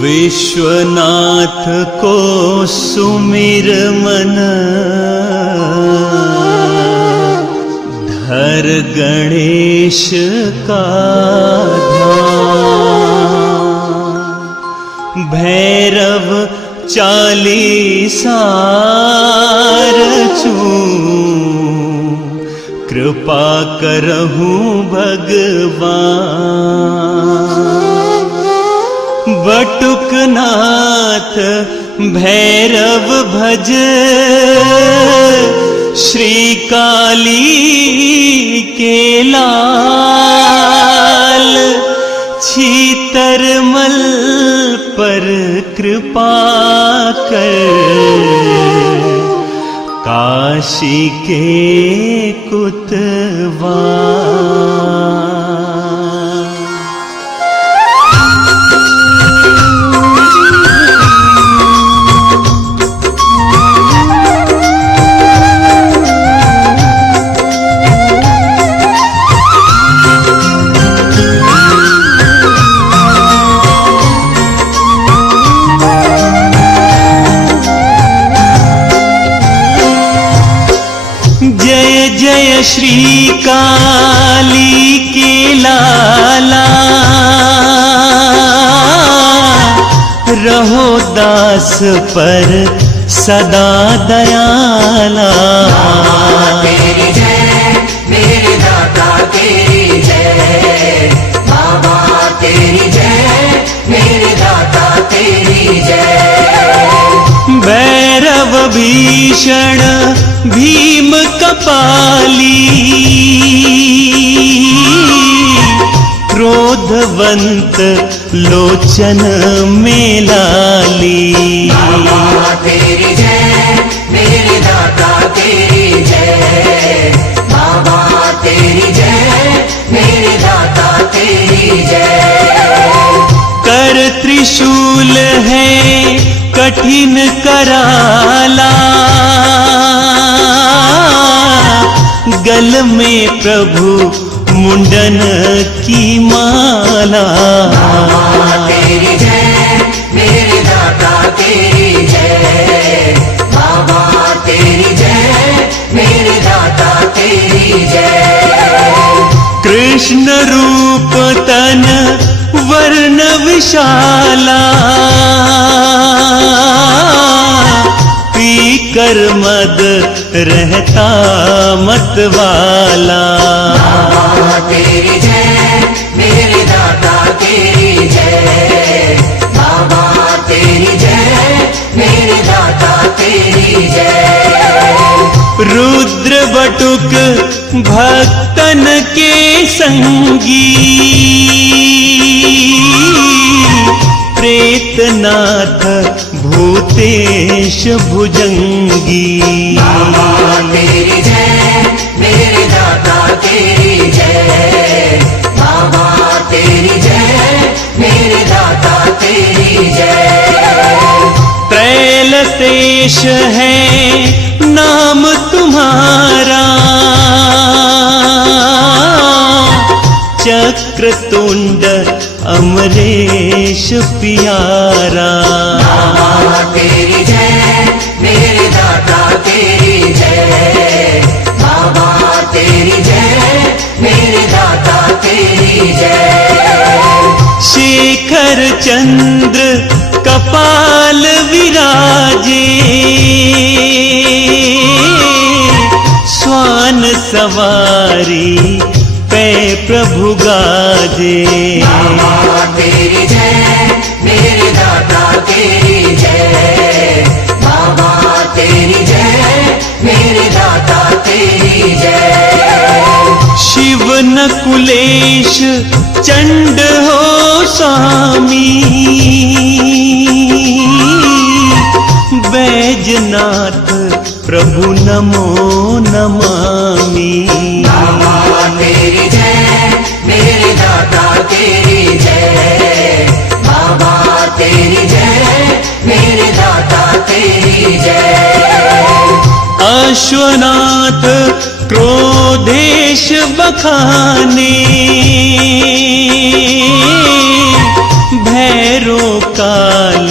विश्वनाथ को सुमिर मन, धर गणेश का ध्यान। भैरव चालीसा रचूं, कृपा करहूं भगवान। बटुकनाथ भैरव भज, श्री काली के लाल। छीतरमल पर कृपा कर, काशी के कुतवाल। जय श्री काली के लाला, रहो दास पर सदा दयाला। तेरी जय मेरे दाता तेरी जय, बाबा तेरी जय मेरे दाता तेरी जय। भैरव भीषण भीम कपाली, क्रोधवंत लोचन में लाली। बाबा तेरी जय मेरे दाता तेरी जय, बाबा तेरी जय मेरे दाता तेरी जय। कर त्रिशूल है कठिन कराला, गल में प्रभु मुंडन की माला। बाबा तेरी जय मेरे दाता तेरी जय, बाबा तेरी जय मेरे दाता तेरी जय। कृष्ण रूप तन वर्ण विशाला, पीकर मद रहता मतवाला। बाबा तेरी जय मेरे दाता तेरी जय, बाबा तेरी जय मेरे दाता तेरी जय। रुद्र बटुक भक्तन के संगी, प्रेतनाथ भूतेश भुजंगी। बाबा तेरी जय मेरे दाता तेरी जय, बाबा तेरी जय मेरे दाता तेरी जय। त्रैलतेश है नाम तुम्हारा, चक्रतुंड अमरेश प्यारा। बाबा तेरी जय मेरे दाता तेरी जय, बाबा तेरी जय मेरे दाता तेरी जय। शेखर चंद्र कपाल विराजे, स्वान सवारी पे प्रभु गाजे। बाबा तेरी जय मेरे दाता तेरी जय, बाबा तेरी जय मेरे दाता तेरी जय। शिव नकुलेश चंड हो स्वामी, बैजनाथ प्रभु नमो नमामि। बाबा तेरी जय मेरे दाता तेरी जय, बाबा तेरी जय मेरे दाता तेरी जय। अश्वनाथ क्रोधेश बखाने, भैरव रो काल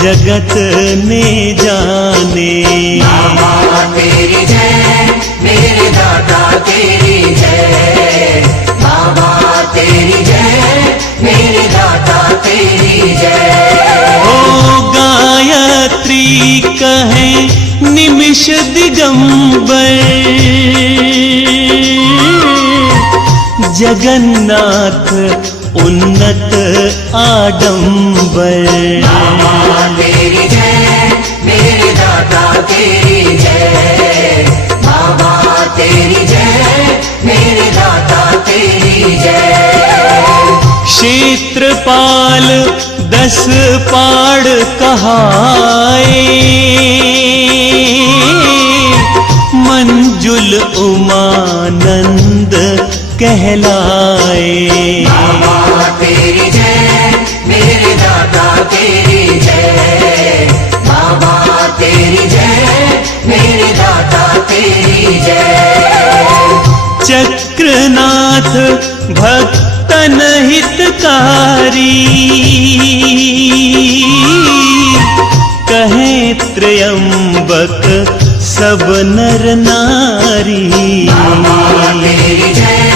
जगत ने जाने। बाबा तेरी जय मेरे दाता तेरी जय, बाबा तेरी जय मेरे दाता तेरी जय। ओ गायत्री कहे निमिष दिगंबर, जगन्नाथ उन्नत आडंबर। बाबा तेरी जय मेरे दाता तेरी जय, बाबा तेरी जय मेरे दाता तेरी जय। क्षेत्रपाल 10 पाड़ कहाए, मंजुल उमानंद कहलाए। बाबा तेरी जय मेरे दाता तेरी जय, बाबा तेरी जय मेरे दाता तेरी जय। चक्रनाथ भक्तन हितकारी, कहे त्रयंबक सब नर नारी। बाबा तेरी जय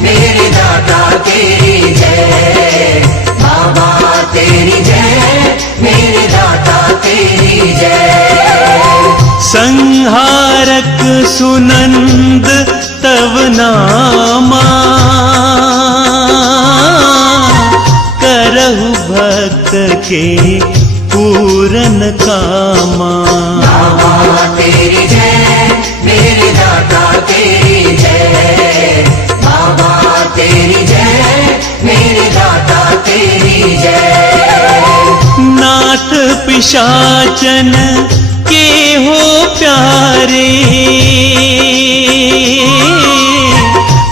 मेरे दाता तेरी जय, बाबा तेरी जय मेरे दाता तेरी जय। संहारक सुनंद तव नामा, करहु भक्त के पूरन कामा। बाबा तेरी जय मेरे दाता तेरी जय, बाबा तेरी जय मेरे दाता तेरी जय। नाथ पिशाचन के हो प्यारे,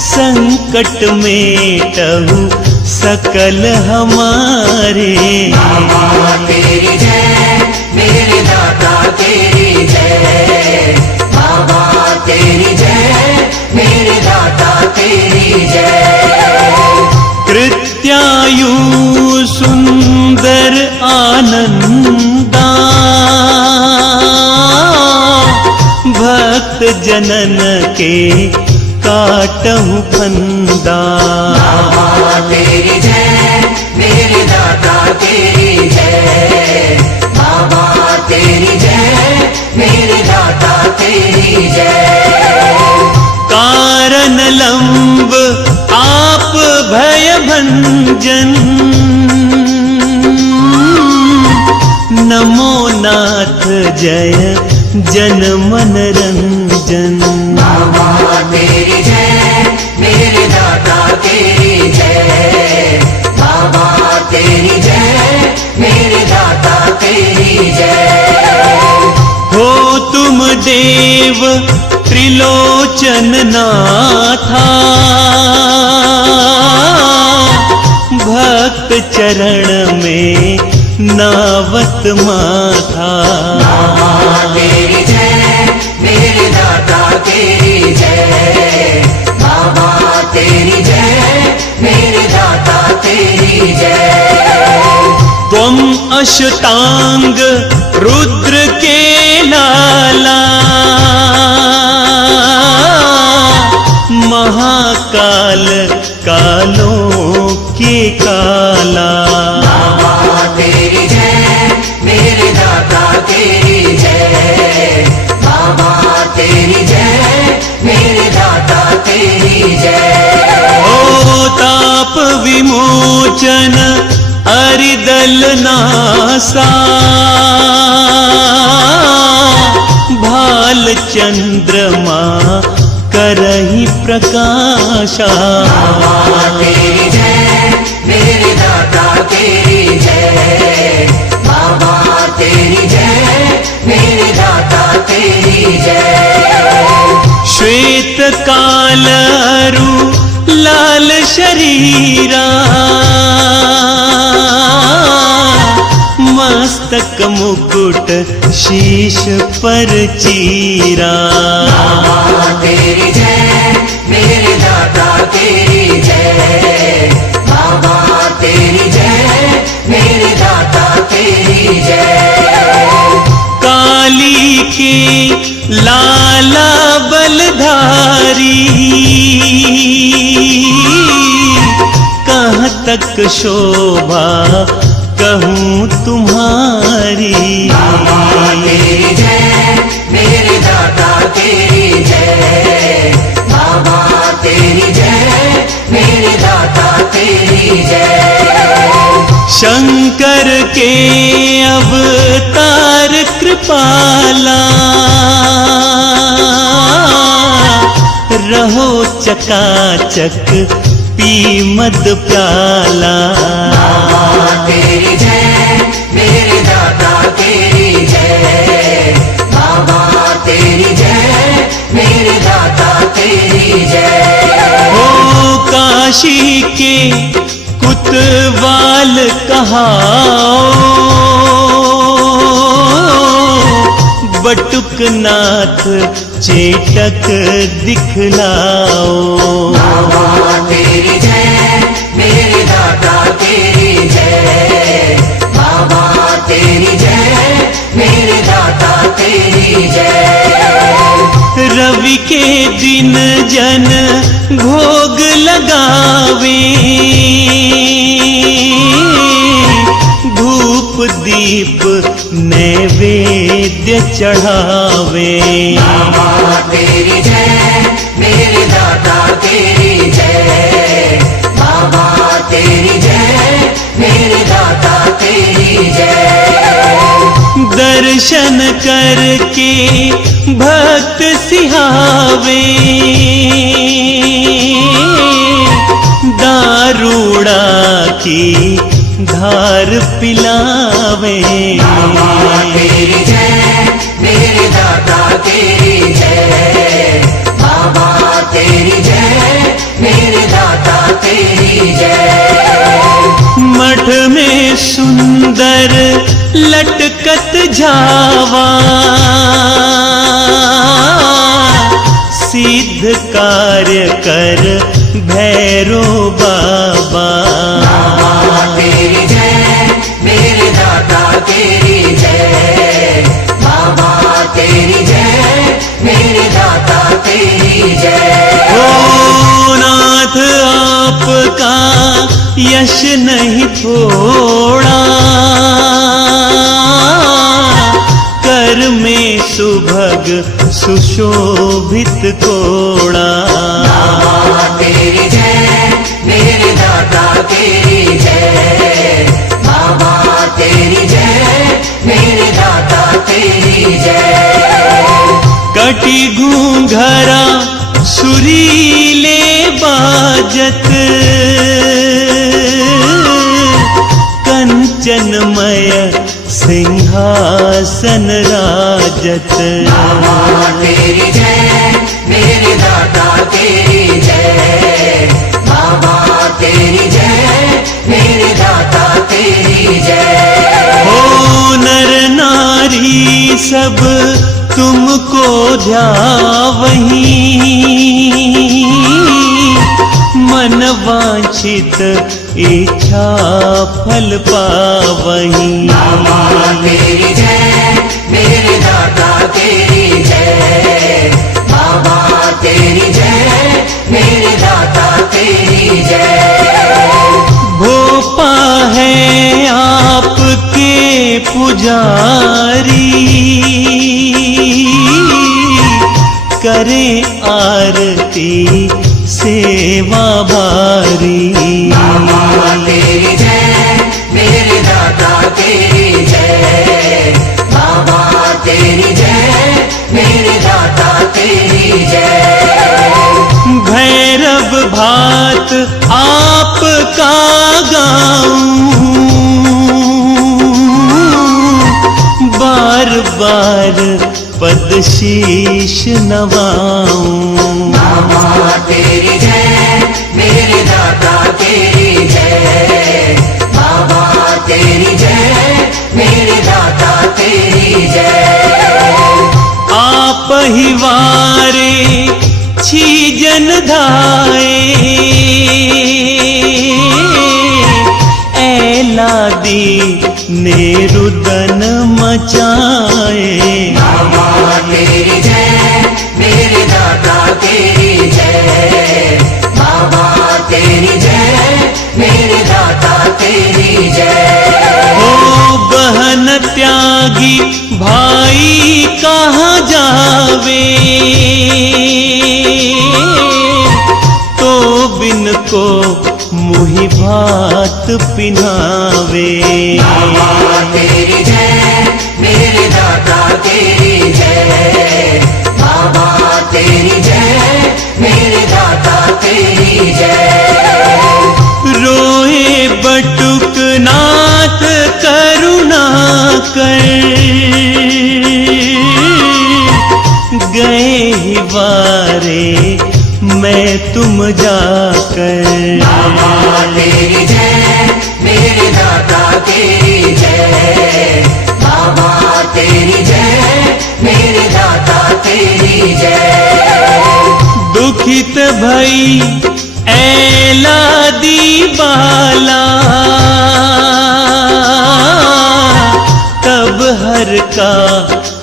संकट मेटहु सकल हमारे। बाबा तेरी जय मेरे दाता तेरी जय, बाबा तेरी जय मेरे दाता तेरी जय। कृत्यायु सुंदर आनंदा, भक्त जनन के काटहु फंदा। बाबा तेरी जय मेरे दाता तेरी जय, बाबा तेरी जय मेरे दाता तेरी जय। कारण लंब आप भय भंजन, नमो नाथ जय जन मन रंजन। बाबा तेरी जय मेरे दाता तेरी जय, बाबा तेरी जय मेरे दाता तेरी जय। हो तुम देव त्रिलोचन नाथा, भक्त चरण में नावत माथा। बाबा तेरी जय मेरे दाता तेरी जय, बाबा तेरी जय मेरे दाता तेरी जय। त्वम अष्टांग रुद्र के लाला, महाकाल कालों के काला। बाबा तेरी जय मेरे दाता तेरी जय, बाबा तेरी जय मेरे दाता तेरी जय। ओ ताप विमोचन अरिदल नासा, भाल चंद्रमा करहि प्रकाशा। बाबा तेरी जय मेरे दाता तेरी जय, बाबा तेरी जय मेरे दाता तेरी जय। श्वेत कालरु लाल शरीरा, मस्तक मुकुट शीश पर चीरा। बाबा तेरी जय मेरे दाता तेरी जय, बाबा तेरी जय मेरे दाता तक शोभा कहूँ तुम्हारी। तेरी जय मेरे दाता तेरी जय, बाबा तेरी जय मेरे दाता तेरी जय। शंकर के अवतार कृपाला, रहो चकाचक पी मद प्याला। तेरी जय मेरे दाता तेरी जय, बाबा तेरी जय मेरे दाता तेरी जय। हो काशी के कुतवाल कहाओ, बटुकनाथ चेटक दिखलाओ। बाबा तेरी जय मेरे दाता तेरी जय, बाबा तेरी जय मेरे दाता तेरी जय। रवि के दिन जन भोग लगावे, धूप दीप नैवेद्य चढ़ावे। बाबा तेरी जय मेरे दाता तेरी जय, बाबा तेरी जय मेरे दाता तेरी जय। दर्शन करके भक्त सिहावे, दारूड़ा की धार पिलावे। बाबा तेरी जय मेरे दाता तेरी जय, बाबा तेरी जय मेरे दाता तेरी जय। मठ में सुंदर लटकत झावा, सिद्ध कार्य कर भैरो बाबा। बाबा तेरी जय मेरे दाता तेरी जय, बाबा तेरी जय मेरे दाता तेरी जय। ओ नाथ आपका यश नहीं थोड़ा, कर में सुभग सुशोभित कोड़ा। बाबा तेरी जय मेरे दाता तेरी जय, बाबा तेरी जय मेरे दाता तेरी जय। कटी घूंघरा सुरीले बाजत, कंचनमय सिंहासन राजत। बाबा तेरी जय मेरे दाता तेरी जय, बाबा तेरी जय मेरे दाता तेरी जय। हो नर नारी सब तुमको ध्यावहीं, मन वांछित इच्छा फल पावहीं। बाबा तेरी जय मेरे दाता तेरी जय, बाबा तेरी जय मेरे दाता तेरी जय। भोपा है आपके पुजारी, करें आरती सेवा भारी। बाबा तेरी जय मेरे दाता तेरी जय, बाबा तेरी जय मेरे दाता तेरी जय। भैरव भात आपका गाऊं, बार बार पद शीश नवाऊं। बाबा तेरी जय मेरे दाता तेरी जय, बाबा तेरी जय मेरे दाता तेरी जय। आप ही वारे छीजन धाए, ऐलादी ने रुदन मचाए। बाबा तेरी जय मेरे दाता तेरी जय, बाबा तेरी जय मेरे दाता तेरी जय। ओ बहन त्यागी भाई कहाँ जावे, तो बिन को मुहि भात पिनावे। बाबा तेरी जय, मेरे दाता तेरी जय। बाबा तेरी जय, मेरे दाता तेरी जय। रोए बटुक नाथ करुणा कर, गए ही वारे मैं तुम जाकर। बाबा तेरी जय, मेरे दाता तेरी जय। बाबा तेरी जय, मेरे दाता तेरी जय। दुखित भई ऐला दीवाला, तब हर का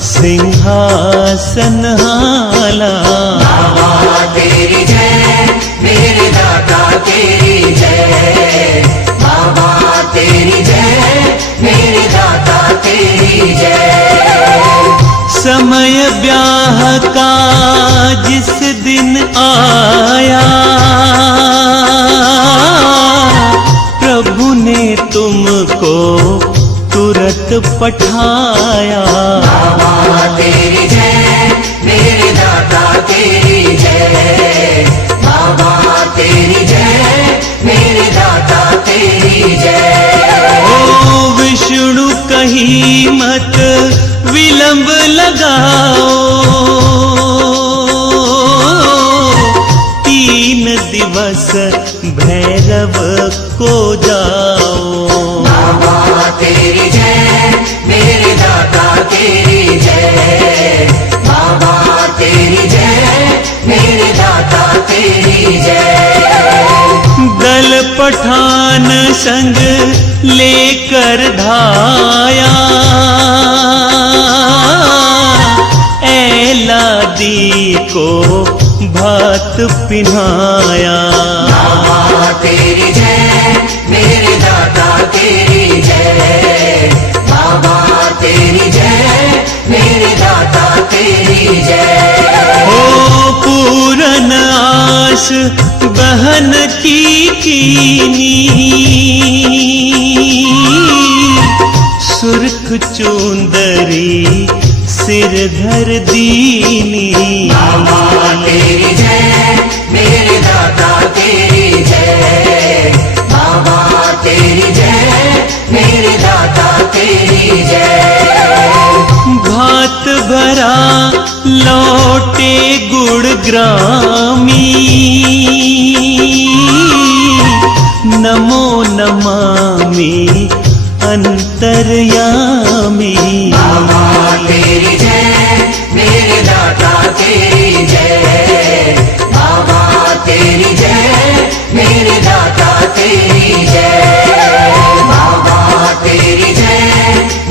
सिंहासन हाला। बाबा तेरी जय, मेरे दाता तेरी जय। बाबा तेरी जय, मेरे दाता तेरी जय। समय ब्याह का जिस दिन आया, प्रभु ने तुमको तुरंत पठाया। बाबा तेरी जय, मेरे दाता तेरी जय। बाबा तेरी जय, मेरे दाता तेरी जय। ओ विष्णु कहीं मत विलंब लगाओ, 3 दिवस भैरव को जाओ। बाबा तेरी जय, मेरे दाता तेरी जय। बाबा तेरी जय, मेरे दाता तेरी जय। दल पठान संग लेकर धाया, ऐलादी को भात पिन्हाया। बाबा तेरी जय, मेरे दाता तेरी जय। बाबा तेरी जय, मेरे दाता तेरी जय। हो पूरन आस बहन की कीनी, सुर्ख चुंदरी सिर धर दीनी। बाबा तेरी जय, मेरे दाता तेरी जय। बाबा तेरी जय, मेरे दाता तेरी जय। भात भरा लौटे गुणग्रामी, नमो नमामि अंतर्यामी। बाबा तेरी जय, मेरे दाता तेरी जय। बाबा तेरी जय, मेरे दाता तेरी जय। बाबा तेरी जय,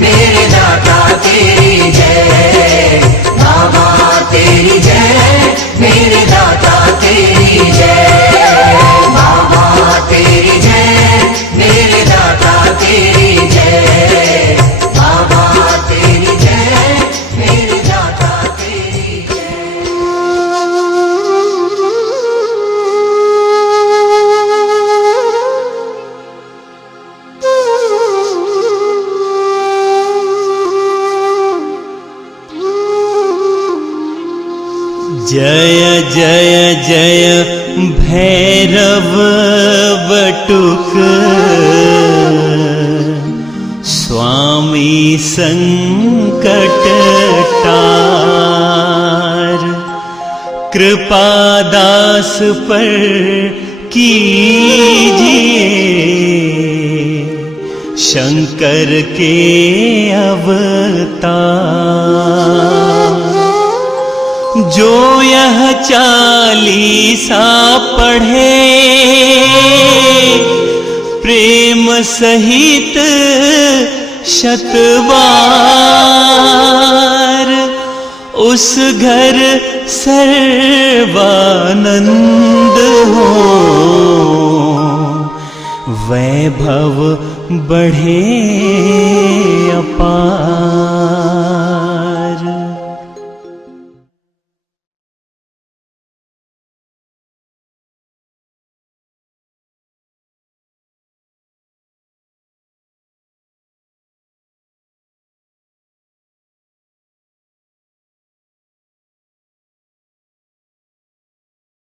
मेरे दाता तेरी जय। बाबा तेरी जय, मेरे दाता तेरी जय। बाबा तेरी जय, मेरे दाता तेरी जय। बाबा तेरी जय, मेरे दाता तेरी जय। जय जय जय भैरव बटुक, स्वामी संकट टार। कृपा दास पर कीजिए, शंकर के अवतार। जो यह 40 पढ़े, प्रेम सहित 100 बार, उस घर सर्वानंद हो, वैभव बढ़े अपार।